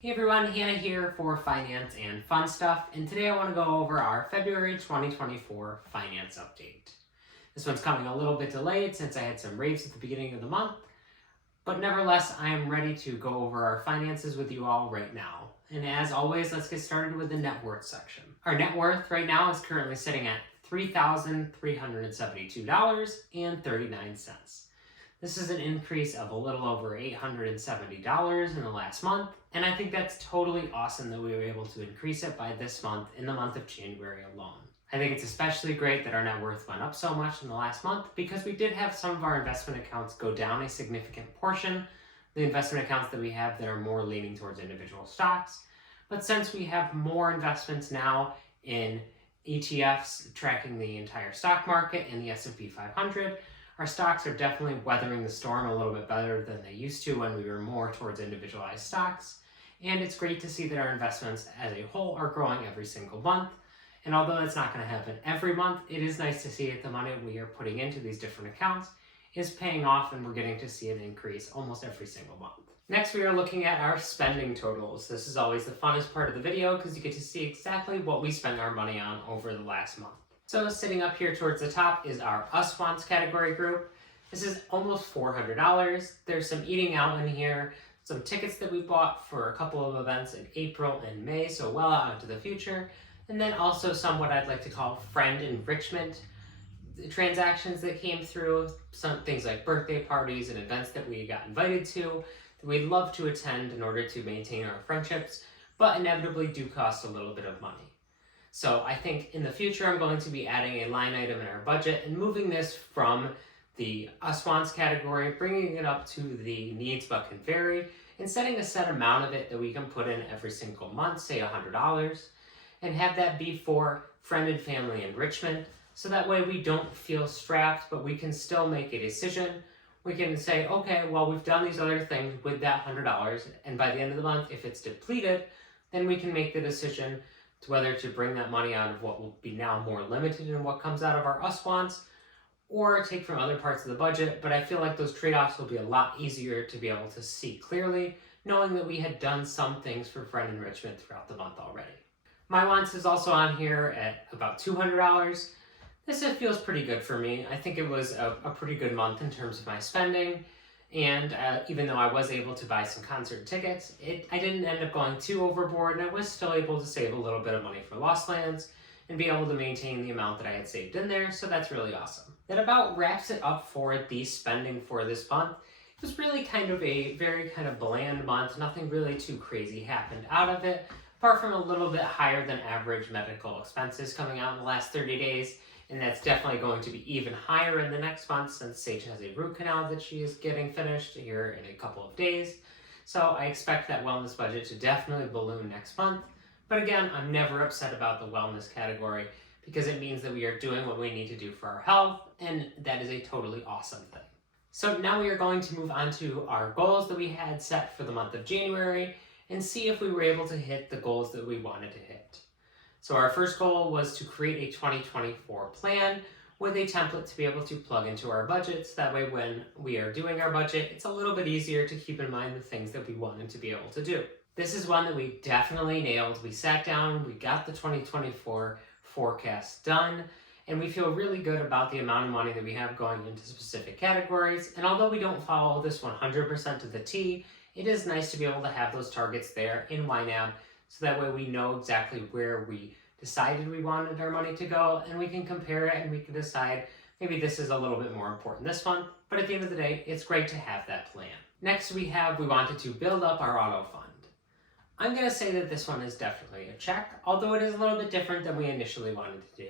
Hey everyone, Hannah here for Finance and Fun Stuff, and today I want to go over our February 2024 finance update. This one's coming a little bit delayed since I had some raves at the beginning of the month, but nevertheless, I am ready to go over our finances with you all right now. And as always, let's get started with the net worth section. Our net worth right now is currently sitting at $3,372.39. This is an increase of a little over $870 in the last month, and I think that's totally awesome that we were able to increase it by this month in the month of January alone. I think it's especially great that our net worth went up so much in the last month because we did have some of our investment accounts go down a significant portion, the investment accounts that we have that are more leaning towards individual stocks. But since we have more investments now in ETFs tracking the entire stock market and the S&P 500, our stocks are definitely weathering the storm a little bit better than they used to when we were more towards individualized stocks. And it's great to see that our investments as a whole are growing every single month. And although it's not going to happen every month, it is nice to see that the money we are putting into these different accounts is paying off, and we're getting to see an increase almost every single month. Next, we are looking at our spending totals. This is always the funnest part of the video because you get to see exactly what we spend our money on over the last month. So sitting up here towards the top is our Us Wants category group. This is almost $400. There's some eating out in here, some tickets that we bought for a couple of events in April and May, so well out into the future. And then also some what I'd like to call friend enrichment transactions that came through, some things like birthday parties and events that we got invited to that we'd love to attend in order to maintain our friendships, but inevitably do cost a little bit of money. So I think in the future I'm going to be adding a line item in our budget and moving this from the Us Wants category, bringing it up to the Needs But Can Vary, and setting a set amount of it that we can put in every single month, say $100, and have that be for friend and family enrichment. So that way we don't feel strapped, but we can still make a decision. We can say, okay, well, we've done these other things with that $100, and by the end of the month, if it's depleted, then we can make the decision to whether to bring that money out of what will be now more limited in what comes out of our Us Wants, or take from other parts of the budget. But I feel like those trade-offs will be a lot easier to be able to see clearly, knowing that we had done some things for friend enrichment throughout the month already. My Wants is also on here at about $200. This feels pretty good for me. I think it was a pretty good month in terms of my spending. And even though I was able to buy some concert tickets, I didn't end up going too overboard, and I was still able to save a little bit of money for Lost Lands and be able to maintain the amount that I had saved in there, so that's really awesome. That about wraps it up for the spending for this month. It was really kind of a very kind of bland month. Nothing really too crazy happened out of it, apart from a little bit higher than average medical expenses coming out in the last 30 days. And that's definitely going to be even higher in the next month since Sage has a root canal that she is getting finished here in a couple of days. So I expect that wellness budget to definitely balloon next month. But again, I'm never upset about the wellness category because it means that we are doing what we need to do for our health, and that is a totally awesome thing. So now we are going to move on to our goals that we had set for the month of January and see if we were able to hit the goals that we wanted to hit. So our first goal was to create a 2024 plan with a template to be able to plug into our budgets. That way when we are doing our budget, it's a little bit easier to keep in mind the things that we wanted to be able to do. This is one that we definitely nailed. We sat down, we got the 2024 forecast done, and we feel really good about the amount of money that we have going into specific categories. And although we don't follow this 100% to the T, it is nice to be able to have those targets there in YNAB, so that way we know exactly where we decided we wanted our money to go, and we can compare it and we can decide maybe this is a little bit more important this month, but at the end of the day, it's great to have that plan. Next we wanted to build up our auto fund. I'm going to say that this one is definitely a check, although it is a little bit different than we initially wanted to do.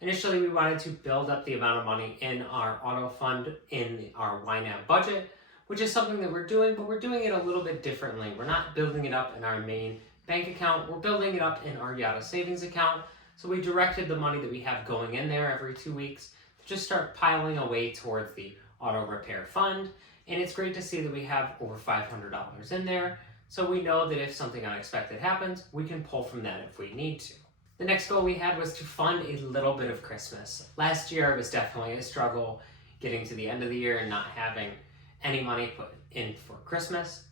Initially we wanted to build up the amount of money in our auto fund in our YNAB budget, which is something that we're doing, but we're doing it a little bit differently. We're not building it up in our main bank account, we're building it up in our Yada savings account. So we directed the money that we have going in there every 2 weeks to just start piling away towards the auto repair fund. And it's great to see that we have over $500 in there. So we know that if something unexpected happens, we can pull from that if we need to. The next goal we had was to fund a little bit of Christmas. Last year it was definitely a struggle getting to the end of the year and not having any money put in for Christmas.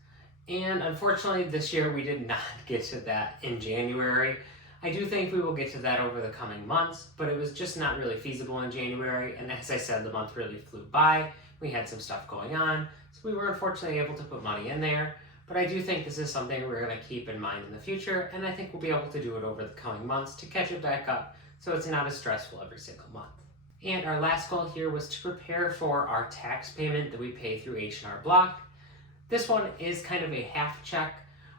And unfortunately, this year we did not get to that in January. I do think we will get to that over the coming months, but it was just not really feasible in January. And as I said, the month really flew by. We had some stuff going on, so we were unfortunately able to put money in there. But I do think this is something we're going to keep in mind in the future, and I think we'll be able to do it over the coming months to catch it back up so it's not as stressful every single month. And our last goal here was to prepare for our tax payment that we pay through H&R Block. This one is kind of a half check.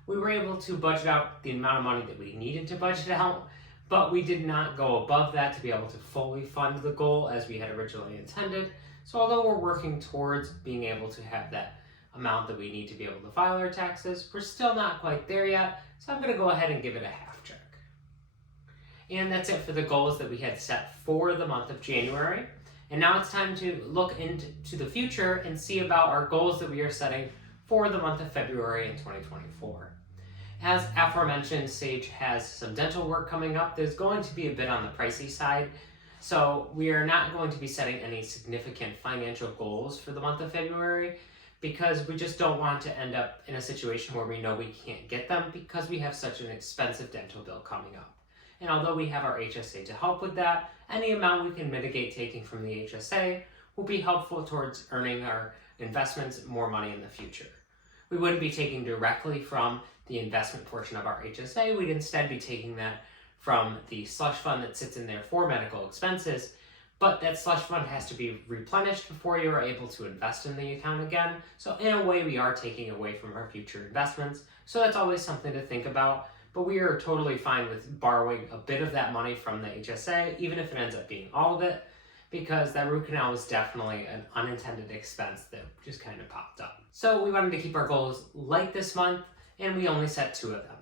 We were able to budget out the amount of money that we needed to budget out, but we did not go above that to be able to fully fund the goal as we had originally intended. So although we're working towards being able to have that amount that we need to be able to file our taxes, we're still not quite there yet. So I'm going to go ahead and give it a half check. And that's it for the goals that we had set for the month of January. And now it's time to look into the future and see about our goals that we are setting for the month of February in 2024. As aforementioned, Sage has some dental work coming up. There's going to be a bit on the pricey side. So we are not going to be setting any significant financial goals for the month of February because we just don't want to end up in a situation where we know we can't get them because we have such an expensive dental bill coming up. And although we have our HSA to help with that, any amount we can mitigate taking from the HSA will be helpful towards earning our investments more money in the future. We wouldn't be taking directly from the investment portion of our HSA. We'd instead be taking that from the slush fund that sits in there for medical expenses, but that slush fund has to be replenished before you are able to invest in the account again. So in a way, we are taking away from our future investments. So that's always something to think about, but we are totally fine with borrowing a bit of that money from the HSA, even if it ends up being all of it, because that root canal was definitely an unintended expense that just kind of popped up. So we wanted to keep our goals light this month, and we only set 2 of them.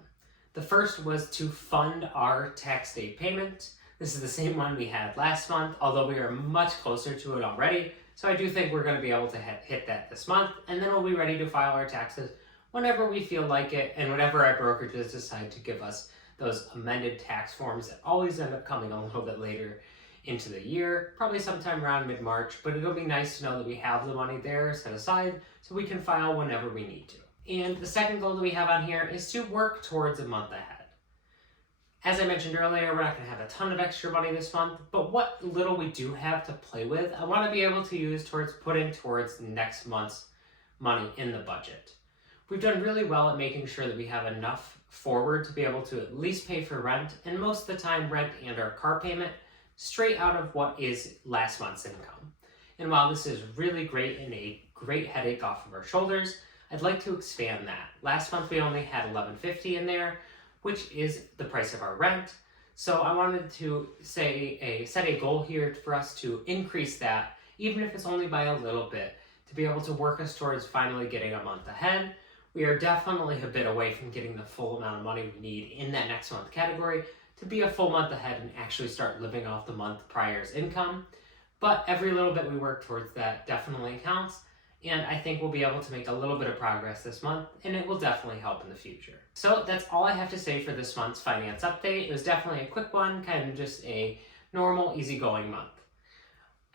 The first was to fund our tax day payment. This is the same one we had last month, although we are much closer to it already. So I do think we're going to be able to hit that this month, and then we'll be ready to file our taxes whenever we feel like it, and whenever our brokerages decide to give us those amended tax forms that always end up coming a little bit later into the year, probably sometime around mid-March, but it'll be nice to know that we have the money there set aside so we can file whenever we need to. And the second goal that we have on here is to work towards a month ahead. As I mentioned earlier, we're not going to have a ton of extra money this month, but what little we do have to play with, I want to be able to use towards putting towards next month's money in the budget. We've done really well at making sure that we have enough forward to be able to at least pay for rent, and most of the time rent and our car payment straight out of what is last month's income. And while this is really great and a great headache off of our shoulders, I'd like to expand that. Last month we only had $11.50 in there, which is the price of our rent. So I wanted to set a goal here for us to increase that, even if it's only by a little bit, to be able to work us towards finally getting a month ahead. We are definitely a bit away from getting the full amount of money we need in that next month category to be a full month ahead and actually start living off the month prior's income. But every little bit we work towards that definitely counts. And I think we'll be able to make a little bit of progress this month, and it will definitely help in the future. So that's all I have to say for this month's finance update. It was definitely a quick one, kind of just a normal, easygoing month.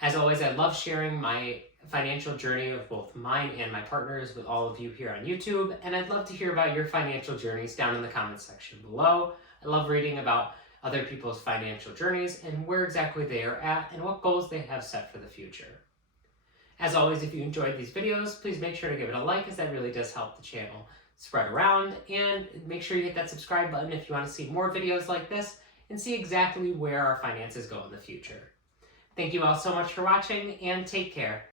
As always, I love sharing my financial journey of both mine and my partners with all of you here on YouTube, and I'd love to hear about your financial journeys down in the comments section below. I love reading about other people's financial journeys and where exactly they are at and what goals they have set for the future. As always, if you enjoyed these videos, please make sure to give it a like, as that really does help the channel spread around, and make sure you hit that subscribe button if you want to see more videos like this and see exactly where our finances go in the future. Thank you all so much for watching, and take care.